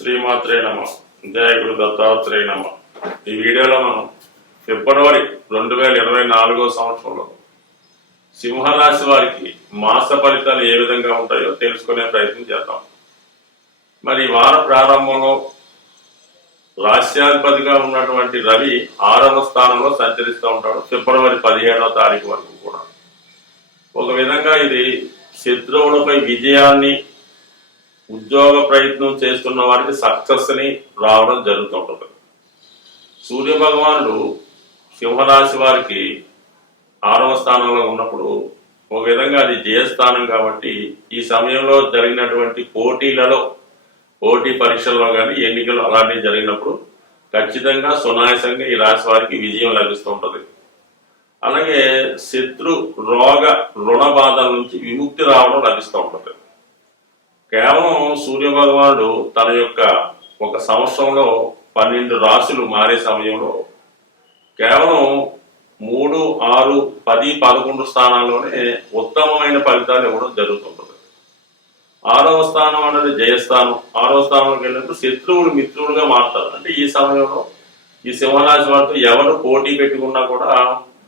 శ్రీమాత్రే నమ. జయ గురు దత్తాత్రేయ నమ. ఈ వీడియోలో మనం ఫిబ్రవరి 2024 సంవత్సరంలో సింహరాశి వారికి మాస ఫలితాలు ఏ విధంగా ఉంటాయో తెలుసుకునే ప్రయత్నం చేద్దాం. మరి వార ప్రారంభంలో రాశ్యాధిపతిగా ఉన్నటువంటి రవి 6వ స్థానంలో సంచరిస్తూ ఉంటాడు ఫిబ్రవరి 17వ తారీఖు వరకు కూడా. ఒక విధంగా ఇది శత్రువులపై విజయాన్ని, ఉద్యోగ ప్రయత్నం చేస్తున్న వారికి సక్సెస్ ని రావడం జరుగుతుంటుంది. సూర్య భగవానుడు సింహరాశి వారికి 6వ స్థానంలో ఉన్నప్పుడు ఒక విధంగా అది జయస్థానం కాబట్టి ఈ సమయంలో జరిగినటువంటి పోటీ పరీక్షల్లో కానీ ఎన్నికలు అలాంటివి జరిగినప్పుడు ఖచ్చితంగా సునాయాసంగా ఈ రాశి వారికి విజయం లభిస్తూ ఉంటుంది. అలాగే శత్రు రోగ రుణ బాధల నుంచి విముక్తి రావడం లభిస్తూ ఉంటుంది. కేవలం సూర్య భగవానుడు తన యొక్క ఒక సంవత్సరంలో 12 రాశులు మారే సమయంలో కేవలం 3, 6, 10, 11 స్థానాల్లోనే ఉత్తమమైన ఫలితాలు ఇవ్వడం జరుగుతుంటుంది. 6వ స్థానం అనేది జయస్థానం. 6వ స్థానంలోకి వెళ్ళినప్పుడు శత్రువులు మిత్రులుగా మారుతారు. అంటే ఈ సమయంలో ఈ సింహరాశి వారితో ఎవరు పోటీ పెట్టుకున్నా కూడా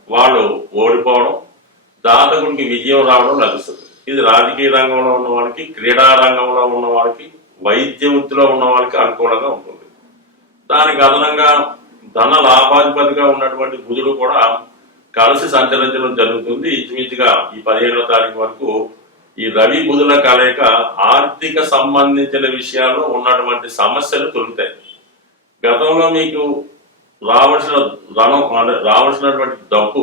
వాళ్ళు ఓడిపోవడం, జాతకుడికి విజయం రావడం లభిస్తుంది. ఇది రాజకీయ రంగంలో ఉన్న వాళ్ళకి, క్రీడా రంగంలో ఉన్న వాళ్ళకి, వైద్య వృత్తిలో ఉన్న వాళ్ళకి అనుకూలంగా ఉంటుంది. దానికి అదనంగా ధన లాభాధిపతిగా ఉన్నటువంటి బుధుడు కూడా కలిసి సంచరించడం జరుగుతుంది. ఇంచుమించుగా ఈ 17వ తారీఖు వరకు ఈ రవి బుధుల కలయిక ఆర్థిక సంబంధించిన విషయాల్లో ఉన్నటువంటి సమస్యలు తొలుగుతాయి. గతంలో మీకు రావాల్సిన ధనం, రావాల్సినటువంటి డబ్బు,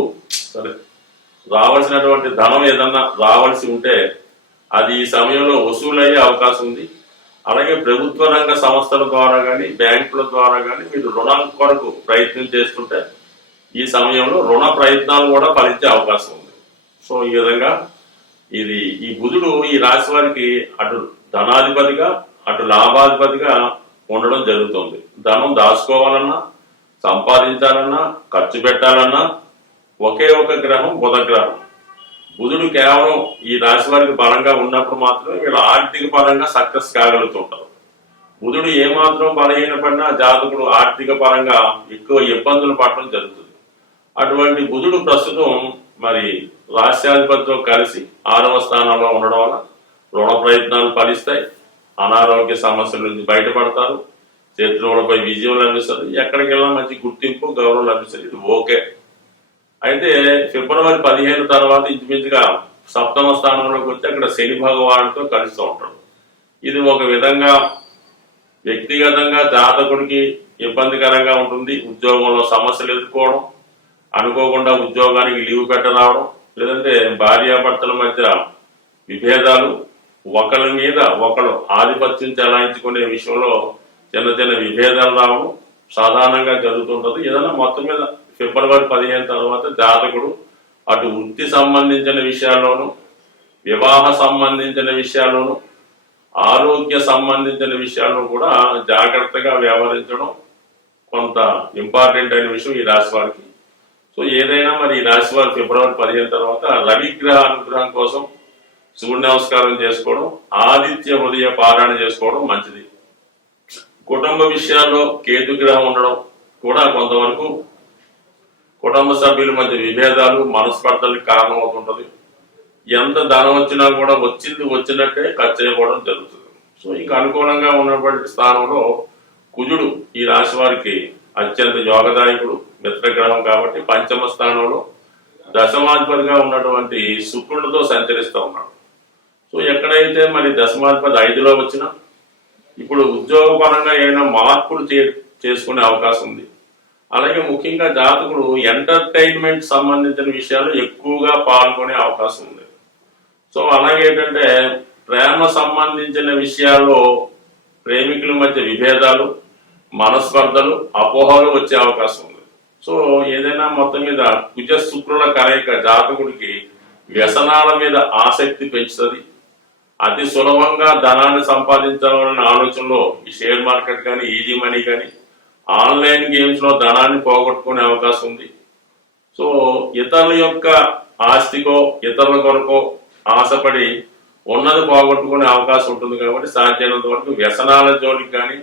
రావాల్సినటువంటి ధనం ఏదన్నా రావాల్సి ఉంటే అది ఈ సమయంలో వసూలయ్యే అవకాశం ఉంది. అలాగే ప్రభుత్వ రంగ సంస్థల ద్వారా కానీ, బ్యాంకుల ద్వారా కానీ మీరు రుణం కొరకు ప్రయత్నం చేస్తుంటే ఈ సమయంలో రుణ ప్రయత్నాలు కూడా ఫలించే అవకాశం ఉంది. సో ఈ విధంగా ఈ బుధుడు ఈ రాశి వారికి అటు ధనాధిపతిగా, అటు లాభాధిపతిగా ఉండడం జరుగుతుంది. ధనం దాచుకోవాలన్నా, సంపాదించాలన్నా, ఖర్చు పెట్టాలన్నా ఒకే ఒక గ్రహం బుధ గ్రహం. బుధుడు కేవలం ఈ రాశి వారికి బలంగా ఉన్నప్పుడు మాత్రమే వీళ్ళు ఆర్థిక పరంగా సక్సెస్ కాగలుగుతుంటారు. బుధుడు ఏమాత్రం బలహీనపడినా జాతకుడు ఆర్థిక పరంగా ఎక్కువ ఇబ్బందులు పడడం జరుగుతుంది. అటువంటి బుధుడు ప్రస్తుతం మరి రాష్ట్రాధిపతితో కలిసి 6వ స్థానంలో ఉండడం వల్ల రుణ ప్రయత్నాలు ఫలిస్తాయి, అనారోగ్య సమస్యల నుంచి బయటపడతారు, శత్రువులపై విజయం లభిస్తుంది, ఎక్కడికి వెళ్ళినా మంచి గుర్తింపు, గౌరవం లభిస్తుంది. ఇది ఓకే. అయితే ఫిబ్రవరి 15 తర్వాత ఇంచుమించుగా 7వ స్థానంలోకి వచ్చి అక్కడ శని భగవానుడితో కలుస్తూ ఉంటాడు. ఇది ఒక విధంగా వ్యక్తిగతంగా జాతకుడికి ఇబ్బందికరంగా ఉంటుంది. ఉద్యోగంలో సమస్యలు ఎదుర్కోవడం, అనుకోకుండా ఉద్యోగానికి లీవ్ పెట్టరావడం, లేదంటే భార్యాభర్తల మధ్య విభేదాలు, ఒకరి మీద ఒకరు ఆధిపత్యం చెలాయించుకునే విషయంలో చిన్న చిన్న విభేదాలు రావడం సాధారణంగా జరుగుతుంటుంది. ఏదైనా మొత్తం మీద ఫిబ్రవరి 15 తర్వాత జాతకుడు అటు వృత్తి సంబంధించిన విషయాల్లోనూ, వివాహ సంబంధించిన విషయాల్లోనూ, ఆరోగ్య సంబంధించిన విషయాల్లో కూడా జాగ్రత్తగా వ్యవహరించడం కొంత ఇంపార్టెంట్ అయిన విషయం ఈ రాశి వారికి. సో ఏదైనా మరి ఈ రాశి వారు ఫిబ్రవరి 15 తర్వాత రవిగ్రహ అనుగ్రహం కోసం సూర్య నమస్కారం చేసుకోవడం, ఆదిత్య హృదయ పారాయణ చేసుకోవడం మంచిది. కుటుంబ విషయాల్లో కేతు గ్రహం ఉండడం కూడా కొంతవరకు కుటుంబ సభ్యుల మధ్య విభేదాలు, మనస్పర్ధలకు కారణం అవుతుంటది. ఎంత ధనం వచ్చినా కూడా వచ్చినట్టే ఖర్చు అయిపోవడం జరుగుతుంది. సో ఇంకా అనుకూలంగా ఉన్నటువంటి స్థానంలో కుజుడు ఈ రాశి వారికి అత్యంత యోగదాయకుడు, మిత్రగ్రహం కాబట్టి 5వ స్థానంలో దశమాధిపతిగా ఉన్నటువంటి శుక్రుడితో సంచరిస్తూ ఉన్నాడు. సో ఎక్కడైతే మరి దశమాధిపతి 5లో వచ్చినా ఇప్పుడు ఉద్యోగపరంగా ఏమైనా మార్పులు చేసుకునే అవకాశం ఉంది. అలాగే ముఖ్యంగా జాతకుడు ఎంటర్టైన్మెంట్ సంబంధించిన విషయాలు ఎక్కువగా పాల్గొనే అవకాశం ఉంది. సో అలాగే ఏంటంటే ప్రేమ సంబంధించిన విషయాల్లో ప్రేమికుల మధ్య విభేదాలు, మనస్పర్ధలు, అపోహలు వచ్చే అవకాశం ఉంది. సో ఏదైనా మొత్తం మీద కుజ శుక్రుల కలయిక జాతకుడికి వ్యసనాల మీద ఆసక్తి పెంచుతుంది. అతి సులభంగా ధనాన్ని సంపాదించాలనే ఆలోచనలో ఈ షేర్ మార్కెట్ కానీ, ఈజీ మనీ కానీ, ఆన్లైన్ గేమ్స్ లో ధనాన్ని పోగొట్టుకునే అవకాశం ఉంది. సో ఇతరుల యొక్క ఆస్తికో, ఇతరుల కొరకో ఆశపడి ఉన్నది పోగొట్టుకునే అవకాశం ఉంటుంది. కాబట్టి సాధ్యమైనంత వరకు వ్యసనాల జోలికి కానీ,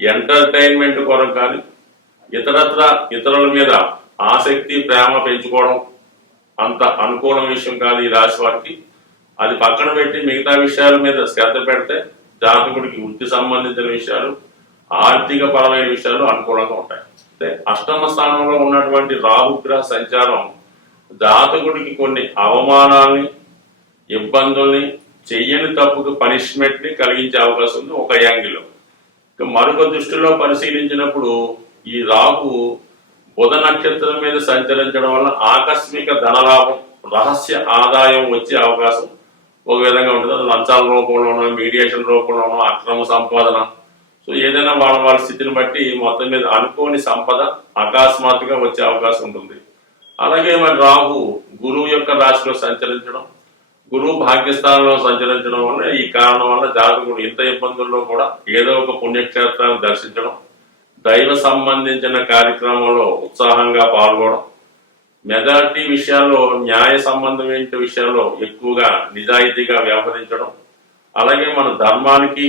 ఎంటర్టైన్మెంట్ కొరకు కానీ ఇతరత్ర ఇతరుల మీద ఆసక్తి ప్రేమ పెంచుకోవడం అంత అనుకూల విషయం కాదు ఈ రాశి వారికి. అది పక్కన పెట్టి మిగతా విషయాల మీద శ్రద్ధ పెడితే జాతకుడికి వృత్తి సంబంధించిన విషయాలు, ఆర్థిక పరమైన విషయాలు అనుకూలంగా ఉంటాయి. అంటే అష్టమ స్థానంలో ఉన్నటువంటి రాహుగ్రహ సంచారం జాతకుడికి కొన్ని అవమానాల్ని, ఇబ్బందుల్ని, చెయ్యని తప్పుకు పనిష్మెంట్ ని కలిగించే అవకాశం ఉంది ఒక యాంగిల్లో. మరొక దృష్టిలో పరిశీలించినప్పుడు ఈ రాహు బుధ నక్షత్రం మీద సంచరించడం వల్ల ఆకస్మిక ధనలాభం, రహస్య ఆదాయం వచ్చే అవకాశం ఒక విధంగా ఉంటుంది. లంచాల రూపంలోనో, మీడియేషన్ రూపంలోనో, అక్రమ సంపాదన, సో ఏదైనా వాళ్ళ స్థితిని బట్టి మొత్తం మీద అనుకోని సంపద అకస్మాత్తుగా వచ్చే అవకాశం ఉంటుంది. అలాగే మరి రాహు గురువు యొక్క రాశిలో సంచరించడం, గురువు భాగ్యస్థానంలో సంచరించడం వల్ల ఈ కారణం వల్ల జాతకుడు ఇంత ఇబ్బందుల్లో కూడా ఏదో ఒక పుణ్యక్షేత్రాన్ని దర్శించడం, దైవ సంబంధించిన కార్యక్రమంలో ఉత్సాహంగా పాల్గొనడం, మెజారిటీ విషయాల్లో న్యాయ సంబంధమైన విషయాల్లో ఎక్కువగా నిజాయితీగా వ్యవహరించడం, అలాగే మన ధర్మానికి,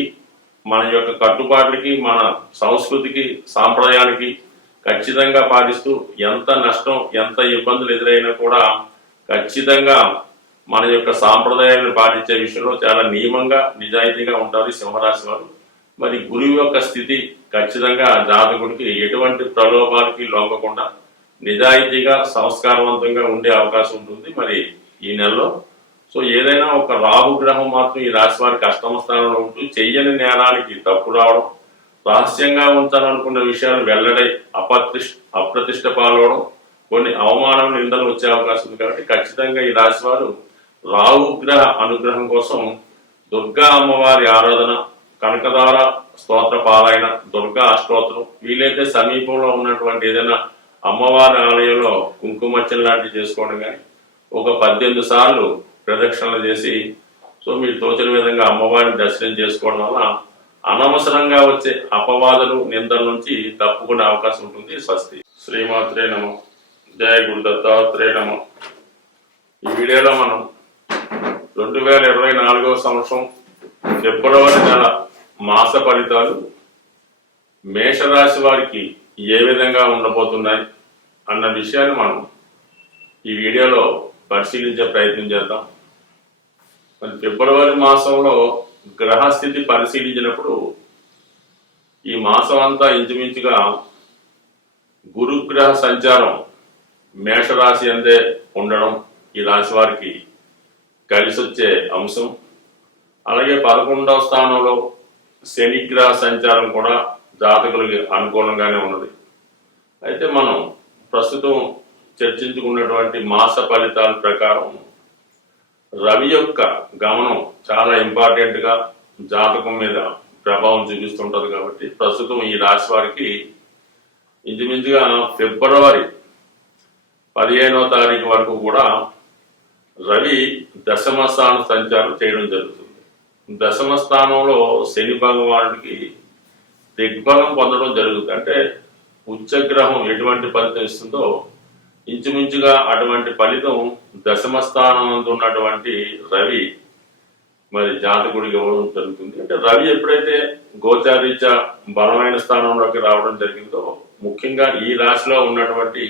మన యొక్క కట్టుబాట్లకి, మన సంస్కృతికి, సాంప్రదాయానికి ఖచ్చితంగా పాటిస్తూ ఎంత నష్టం, ఎంత ఇబ్బందులు ఎదురైనా కూడా ఖచ్చితంగా మన యొక్క సాంప్రదాయాలను పాటించే విషయంలో చాలా నియమంగా, నిజాయితీగా ఉంటారు సింహరాశి వారు. మరి గురువు యొక్క స్థితి ఖచ్చితంగా జాతకుడికి ఎటువంటి ప్రలోభాలకి లొంగకుండా నిజాయితీగా, సంస్కారవంతంగా ఉండే అవకాశం ఉంటుంది మరి ఈ నెలలో. సో ఏదైనా ఒక రాహుగ్రహం మాత్రం ఈ రాశి వారికి అష్టమ స్థానంలో ఉంటూ చెయ్యని నేరానికి తప్పు రావడం, రహస్యంగా ఉంచాలనుకున్న విషయాలు వెల్లడై అప్రతిష్ట పాల్గొనడం, కొన్ని అవమానం, నిందలు వచ్చే అవకాశం ఉంది. కాబట్టి ఖచ్చితంగా ఈ రాశి వారు రాహుగ్రహ అనుగ్రహం కోసం దుర్గా అమ్మవారి ఆరాధన, కనకదార స్తోత్ర పారాయణ, దుర్గా అష్టోత్తరం, వీలైతే సమీపంలో ఉన్నటువంటి ఏదైనా అమ్మవారి ఆలయంలో కుంకుమర్చన లాంటివి చేసుకోవడం కానీ ఒక 18 సార్లు ప్రదక్షిణలు చేసి సో మీరు తోచిన విధంగా అమ్మవారిని దర్శనం చేసుకోవడం వల్ల అనవసరంగా వచ్చే అపవాదులు, నిందల నుంచి తప్పుకునే అవకాశం ఉంటుంది. స్వస్తి. శ్రీమాత్రే నమః. జయ గురు దత్తాత్రేయ నమః. ఈ వీడియోలో మనం 2024వ సంవత్సరం ఫిబ్రవరి నెల మాస ఫలితాలు మేషరాశి వారికి ఏ విధంగా ఉండబోతున్నాయి అన్న విషయాన్ని మనం ఈ వీడియోలో పరిశీలించే ప్రయత్నం చేద్దాం. మరి ఫిబ్రవరి మాసంలో గ్రహస్థితి పరిశీలించినప్పుడు ఈ మాసం అంతా ఇంచుమించుగా గురుగ్రహ సంచారం మేషరాశి అందే ఉండడం ఈ రాశి వారికి కలిసి వచ్చే అంశం. అలాగే 11వ స్థానంలో శనిగ్రహ సంచారం కూడా జాతకులకి అనుకూలంగానే ఉన్నది. అయితే మనం ప్రస్తుతం చర్చించుకున్నటువంటి మాస ఫలితాల ప్రకారం రవి యొక్క గమనం చాలా ఇంపార్టెంట్గా జాతకం మీద ప్రభావం చూపిస్తుంటుంది. కాబట్టి ప్రస్తుతం ఈ రాశి వారికి ఇంచుమించుగా ఫిబ్రవరి 15వ తారీఖు వరకు కూడా రవి దశమ స్థానం సంచారం చేయడం జరుగుతుంది. దశమ స్థానంలో శని భగవానుడికి దిగ్బలం పొందడం జరుగుతుంది. అంటే ఉచ్చగ్రహం ఎటువంటి ఫలితం ఇస్తుందో ఇంచుమించుగా అటువంటి ఫలితం దశమ స్థానం ఉన్నటువంటి రవి మరి జాతకుడికి ఇవ్వడం జరుగుతుంది. అంటే రవి ఎప్పుడైతే గోచారీత్యా బలమైన స్థానంలోకి రావడం జరిగిందో ముఖ్యంగా ఈ రాశిలో ఉన్నటువంటి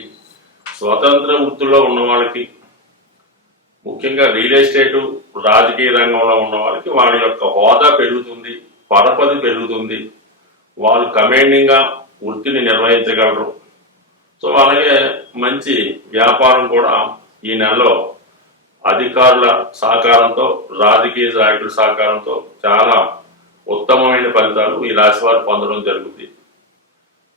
స్వతంత్ర వృత్తుల్లో ఉన్న వాళ్ళకి, ముఖ్యంగా రియల్ ఎస్టేటు, రాజకీయ రంగంలో ఉన్న వాళ్ళకి వాళ్ళ యొక్క హోదా పెరుగుతుంది, పరపతి పెరుగుతుంది, వాళ్ళు కమాండింగ్గా వృత్తిని నిర్వహించగలరు. సో అలాగే మంచి వ్యాపారం కూడా ఈ నెలలో అధికారుల సహకారంతో, రాజకీయ నాయకుల సహకారంతో చాలా ఉత్తమమైన ఫలితాలు ఈ రాశి వారు పొందడం జరుగుతుంది.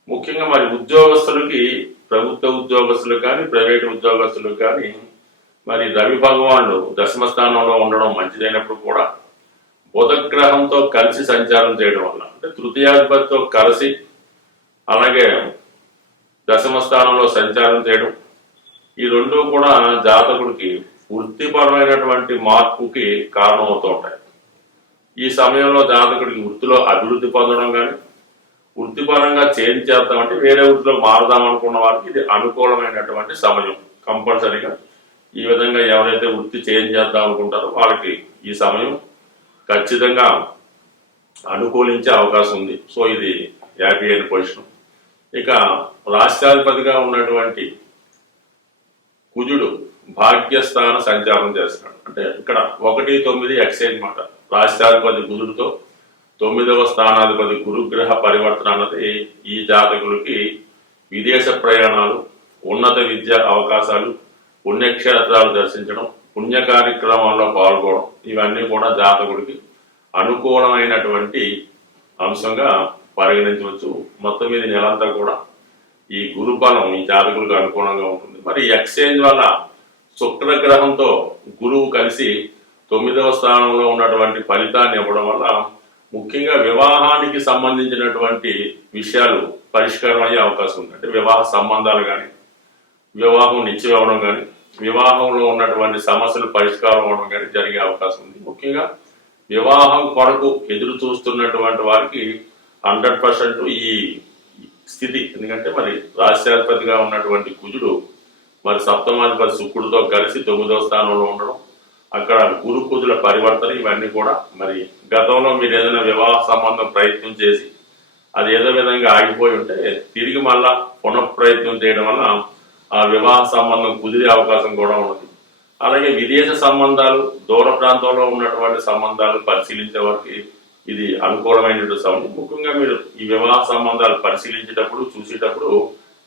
ముఖ్యంగా మరి ఉద్యోగస్తులకి, ప్రభుత్వ ఉద్యోగస్తులకు కానీ, ప్రైవేటు ఉద్యోగస్తులకు కానీ మరి రవి భగవానుడు దశమ స్థానంలో ఉండడం మంచిదైనప్పుడు కూడా బుధగ్రహంతో కలిసి సంచారం చేయడం వల్ల, అంటే తృతీయాధిపతితో కలిసి అలాగే దశమ స్థానంలో సంచారం చేయడం, ఈ రెండు కూడా జాతకుడికి వృత్తిపరమైనటువంటి మార్పుకి కారణమవుతూ ఉంటాయి. ఈ సమయంలో జాతకుడికి వృత్తిలో అభివృద్ధి పొందడం కానీ, వృత్తిపరంగా చేంజ్ చేద్దామంటే వేరే వృత్తిలో మారుదాం అనుకున్న వారికి ఇది అనుకూలమైనటువంటి సమయం. కంపల్సరీగా ఈ విధంగా ఎవరైతే వృత్తి చేంజ్ చేద్దాం అనుకుంటారో వాళ్ళకి ఈ సమయం ఖచ్చితంగా అనుకూలించే అవకాశం ఉంది. సో ఇది హ్యాపీ అయిన పొజిషన్. ఇక రాష్ట్రాధిపతిగా ఉన్నటువంటి కుజుడు భాగ్యస్థాన సంచారం చేస్తున్నాడు. అంటే ఇక్కడ 1-9 ఎక్సైజ్ మాట. రాష్ట్రాధిపతి కుజుడితో 9వ స్థానాధిపతి గురుగ్రహ పరివర్తన అన్నది ఈ జాతకులకి విదేశ ప్రయాణాలు, ఉన్నత విద్యా అవకాశాలు, పుణ్యక్షేత్రాలు దర్శించడం, పుణ్య కార్యక్రమాల్లో పాల్గొనడం, ఇవన్నీ కూడా జాతకుడికి అనుకూలమైనటువంటి అంశంగా పరిగణించవచ్చు. మొత్తం మీద నెలంతా కూడా ఈ గురుబలం ఈ జాతకులకు అనుకూలంగా ఉంటుంది. మరి ఎక్స్చేంజ్ వల్ల శుక్రగ్రహంతో గురువు కలిసి 9వ స్థానంలో ఉన్నటువంటి ఫలితాన్ని ఇవ్వడం వల్ల ముఖ్యంగా వివాహానికి సంబంధించినటువంటి విషయాలు పరిష్కారం అయ్యే అవకాశం ఉంది. అంటే వివాహ సంబంధాలు కానీ, వివాహం నిశ్చయం అవ్వడం కానీ, వివాహంలో ఉన్నటువంటి సమస్యలు పరిష్కారం అవడం కానీ జరిగే అవకాశం ఉంది. ముఖ్యంగా వివాహం కొరకు ఎదురు చూస్తున్నటువంటి వారికి 100% ఈ స్థితి. ఎందుకంటే మరి రాష్ట్రాధిపతిగా ఉన్నటువంటి కుజుడు మరి సప్తమాధిపతి శుక్రుడితో కలిసి 9వ స్థానంలో ఉండడం, అక్కడ గురు కుజుల పరివర్తన, ఇవన్నీ కూడా మరి గతంలో మీరు ఏదైనా వివాహ సంబంధం ప్రయత్నం చేసి అది ఏదో విధంగా ఆగిపోయి ఉంటే తిరిగి మళ్ళా పునఃప్రయత్నం చేయడం వల్ల ఆ వివాహ సంబంధం కుదిరే అవకాశం కూడా ఉన్నది. అలాగే విదేశ సంబంధాలు, దూర ప్రాంతంలో ఉన్నటువంటి సంబంధాలు పరిశీలించే వారికి ఇది అనుకూలమైనటువంటి సమయం. ముఖ్యంగా మీరు ఈ వివాహ సంబంధాలు పరిశీలించేటప్పుడు, చూసేటప్పుడు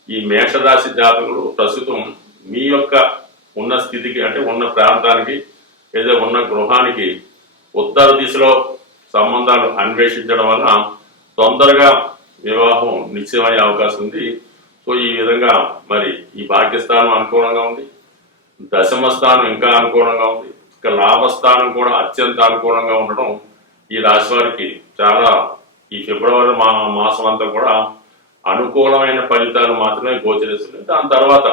ఈ మేషరాశి జాతకులు ప్రస్తుతం మీ యొక్క ఉన్న స్థితికి, అంటే ఉన్న ప్రాంతానికి, ఏదో ఉన్న గృహానికి ఉత్తర దిశలో సంబంధాలు అన్వేషించడం వల్ల తొందరగా వివాహం నిశ్చయమయ్యే అవకాశం ఉంది. సో ఈ విధంగా మరి ఈ భాగ్యస్థానం అనుకూలంగా ఉంది, దశమ స్థానం ఇంకా అనుకూలంగా ఉంది, ఇక లాభస్థానం కూడా అత్యంత అనుకూలంగా ఉండడం ఈ రాశి వారికి చాలా ఈ ఫిబ్రవరి మాసం అంతా కూడా అనుకూలమైన ఫలితాలు మాత్రమే గోచరిస్తున్నాయి. దాని తర్వాత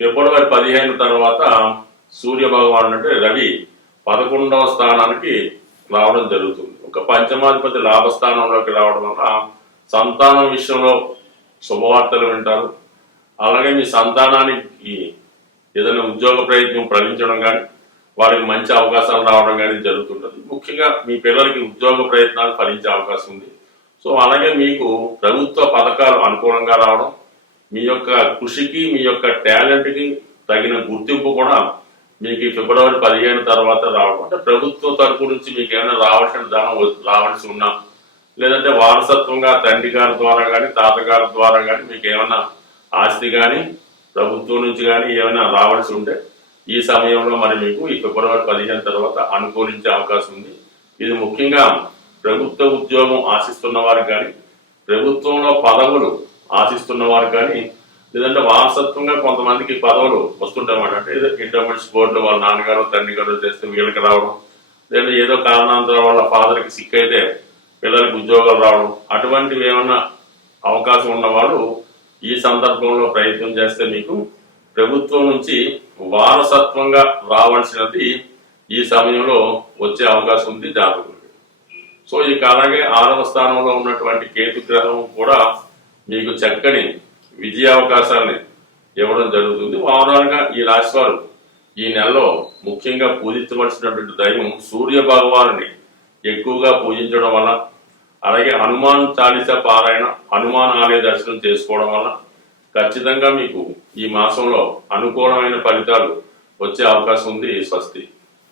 ఫిబ్రవరి 15 తర్వాత సూర్య భగవానుడు అంటే రవి 11వ స్థానానికి రావడం జరుగుతుంది. ఒక పంచమాధిపతి లాభస్థానంలోకి రావడం వల్ల సంతానం విషయంలో శుభవార్తలు వింటారు. అలాగే మీ సంతానానికి ఏదైనా ఉద్యోగ ప్రయత్నం ప్రవహించడం కానీ, వారికి మంచి అవకాశాలు రావడం కానీ జరుగుతుంటుంది. ముఖ్యంగా మీ పిల్లలకి ఉద్యోగ ప్రయత్నాలు ఫలించే అవకాశం ఉంది. సో అలాగే మీకు ప్రభుత్వ పథకాలు అనుకూలంగా రావడం, మీ యొక్క కృషికి, మీ యొక్క టాలెంట్కి తగిన గుర్తింపు కూడా మీకు ఫిబ్రవరి 15 తర్వాత రావడం. అంటే ప్రభుత్వ తరపు నుంచి మీకు ఏమైనా రావాల్సిన ధనం రావాల్సి ఉన్నా, లేదంటే వారసత్వంగా తండ్రి గారి ద్వారా కానీ, తాతగారి ద్వారా కానీ మీకు ఏమైనా ఆస్తి కానీ, ప్రభుత్వం నుంచి కానీ ఏమైనా రావాల్సి ఉంటే ఈ సమయంలో మరి మీకు ఈ ఫిబ్రవరి 15 తర్వాత అనుకూలించే అవకాశం ఉంది. ఇది ముఖ్యంగా ప్రభుత్వ ఉద్యోగం ఆశిస్తున్న వారికి కానీ, ప్రభుత్వంలో పదవులు ఆశిస్తున్న వారికి కానీ, లేదంటే వారసత్వంగా కొంతమందికి పదవులు వస్తుంటాయన్నమాట. అంటే ఏదో ఇంటర్మీడియట్ బోర్డులో వాళ్ళ నాన్నగారు తండ్రి గారు చేస్తే వీళ్ళకి రావడం, లేదంటే ఏదో కారణాంతరం వాళ్ళ ఫాదర్కి సిక్ అయితే పిల్లలకి ఉద్యోగాలు రావడం, అటువంటివి ఏమన్నా అవకాశం ఉన్నవాళ్ళు ఈ సందర్భంలో ప్రయత్నం చేస్తే మీకు ప్రభుత్వం నుంచి వారసత్వంగా రావాల్సినది ఈ సమయంలో వచ్చే అవకాశం ఉంది జాతకులకి. సో ఇక అలాగే 6వ స్థానంలో ఉన్నటువంటి కేతు గ్రహం కూడా మీకు చక్కని విజయావకాశాన్ని ఇవ్వడం జరుగుతుంది. ఓవరాల్గా ఈ రాశి వారు ఈ నెలలో ముఖ్యంగా పూజించవలసినటువంటి దైవం సూర్య భగవానుని ఎక్కువగా పూజించడం వల్ల, అలాగే హనుమాన్ చాలీసా పారాయణ, హనుమాన్ ఆలయ దర్శనం చేసుకోవడం వల్ల ఖచ్చితంగా మీకు ఈ మాసంలో అనుకూలమైన ఫలితాలు వచ్చే అవకాశం ఉంది. స్వస్తి.